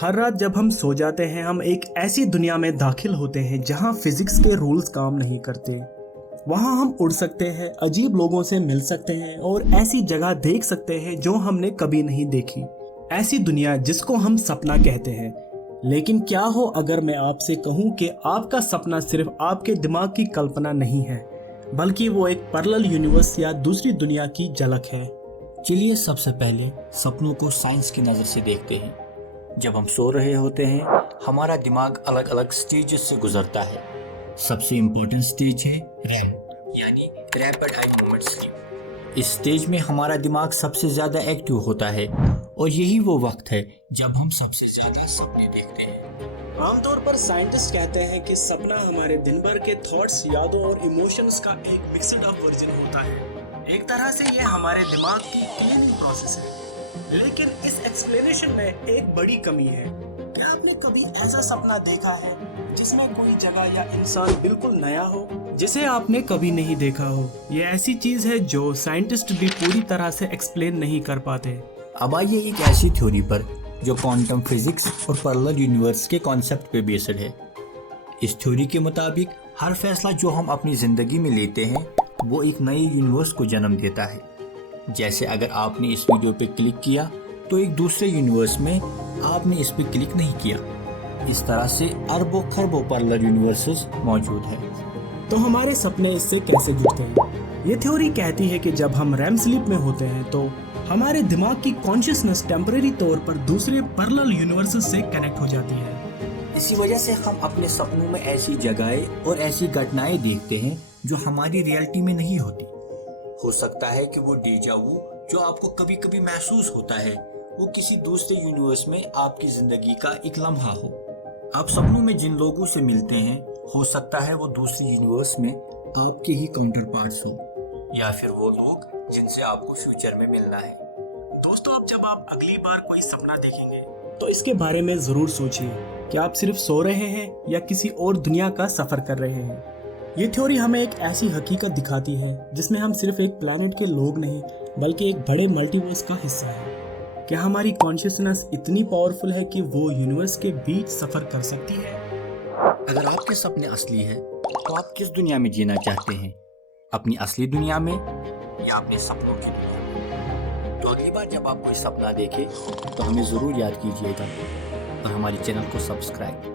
हर रात जब हम सो जाते हैं हम एक ऐसी दुनिया में दाखिल होते हैं जहां फिजिक्स के रूल्स काम नहीं करते। वहां हम उड़ सकते हैं, अजीब लोगों से मिल सकते हैं और ऐसी जगह देख सकते हैं जो हमने कभी नहीं देखी। ऐसी दुनिया जिसको हम सपना कहते हैं। लेकिन क्या हो अगर मैं आपसे कहूं कि आपका सपना सिर्फ आपके दिमाग की कल्पना नहीं है, बल्कि वो एक पैरेलल यूनिवर्स या दूसरी दुनिया की झलक है। चलिए सबसे पहले सपनों को साइंस की नज़र से देखते हैं। जब हम सो रहे होते हैं हमारा दिमाग अलग अलग स्टेजेस से गुजरता है। सबसे इम्पोर्टेंट स्टेज है रैम यानी रैपिड आई मूवमेंट स्लीप। इस स्टेज में हमारा दिमाग सबसे ज़्यादा एक्टिव होता है और यही वो वक्त है जब हम सबसे ज़्यादा सपने देखते हैं। आमतौर पर साइंटिस्ट कहते हैं कि सपना हमारे दिन भर के थॉट्स, यादों और इमोशंस का एक मिक्सड अप वर्जन होता है। एक तरह से ये हमारे दिमाग की क्लीनिंग प्रोसेस है। लेकिन इस एक्सप्लेनेशन में एक बड़ी कमी है। क्या आपने कभी ऐसा सपना देखा है जिसमें कोई जगह या इंसान बिल्कुल नया हो, जिसे आपने कभी नहीं देखा हो? ये ऐसी चीज है जो साइंटिस्ट भी पूरी तरह से एक्सप्लेन नहीं कर पाते। अब आइए एक ऐसी थ्योरी पर जो क्वांटम फिजिक्स और पैरेलल यूनिवर्स के कॉन्सेप्ट पे बेस्ड है। इस थ्योरी के मुताबिक हर फैसला जो हम अपनी जिंदगी में लेते हैं वो एक नए यूनिवर्स को जन्म देता है। जैसे अगर आपने इस वीडियो पे क्लिक किया तो एक दूसरे यूनिवर्स में आपने इस पे क्लिक नहीं किया। इस तरह से अरबों खरबों पैरेलल यूनिवर्सेस मौजूद है। तो हमारे सपने इससे कैसे जुड़ते हैं? ये थ्योरी कहती है कि जब हम रैम स्लीप में होते हैं तो हमारे दिमाग की कॉन्शियसनेस टेम्परेरी तौर पर दूसरे पैरेलल यूनिवर्सेस से कनेक्ट हो जाती है। इसी वजह से हम अपने सपनों में ऐसी जगहें और ऐसी घटनाएं देखते हैं जो हमारी रियलिटी में नहीं होती। हो सकता है कि वो डेजा वू जो आपको कभी कभी महसूस होता है वो किसी दूसरे यूनिवर्स में आपकी जिंदगी का एक लम्हा हो। आप सपनों में जिन लोगों से मिलते हैं हो सकता है वो दूसरे यूनिवर्स में आपके ही काउंटर पार्ट्स हो या फिर वो लोग जिनसे आपको फ्यूचर में मिलना है। दोस्तों, अब जब आप अगली बार कोई सपना देखेंगे तो इसके बारे में जरूर सोचिए कि आप सिर्फ सो रहे हैं या किसी और दुनिया का सफर कर रहे हैं। ये थ्योरी हमें एक ऐसी हकीकत दिखाती है जिसमें हम सिर्फ एक प्लैनेट के लोग नहीं बल्कि एक बड़े मल्टीवर्स का हिस्सा है। क्या हमारी कॉन्शियसनेस इतनी पावरफुल है कि वो यूनिवर्स के बीच सफर कर सकती है? अगर आपके सपने असली है तो आप किस दुनिया में जीना चाहते हैं, अपनी असली दुनिया में या अपने सपनों की दुनिया में? तो अगली बार जब आप कोई सपना देखें तो हमें ज़रूर याद कीजिएगा और हमारे चैनल को सब्सक्राइब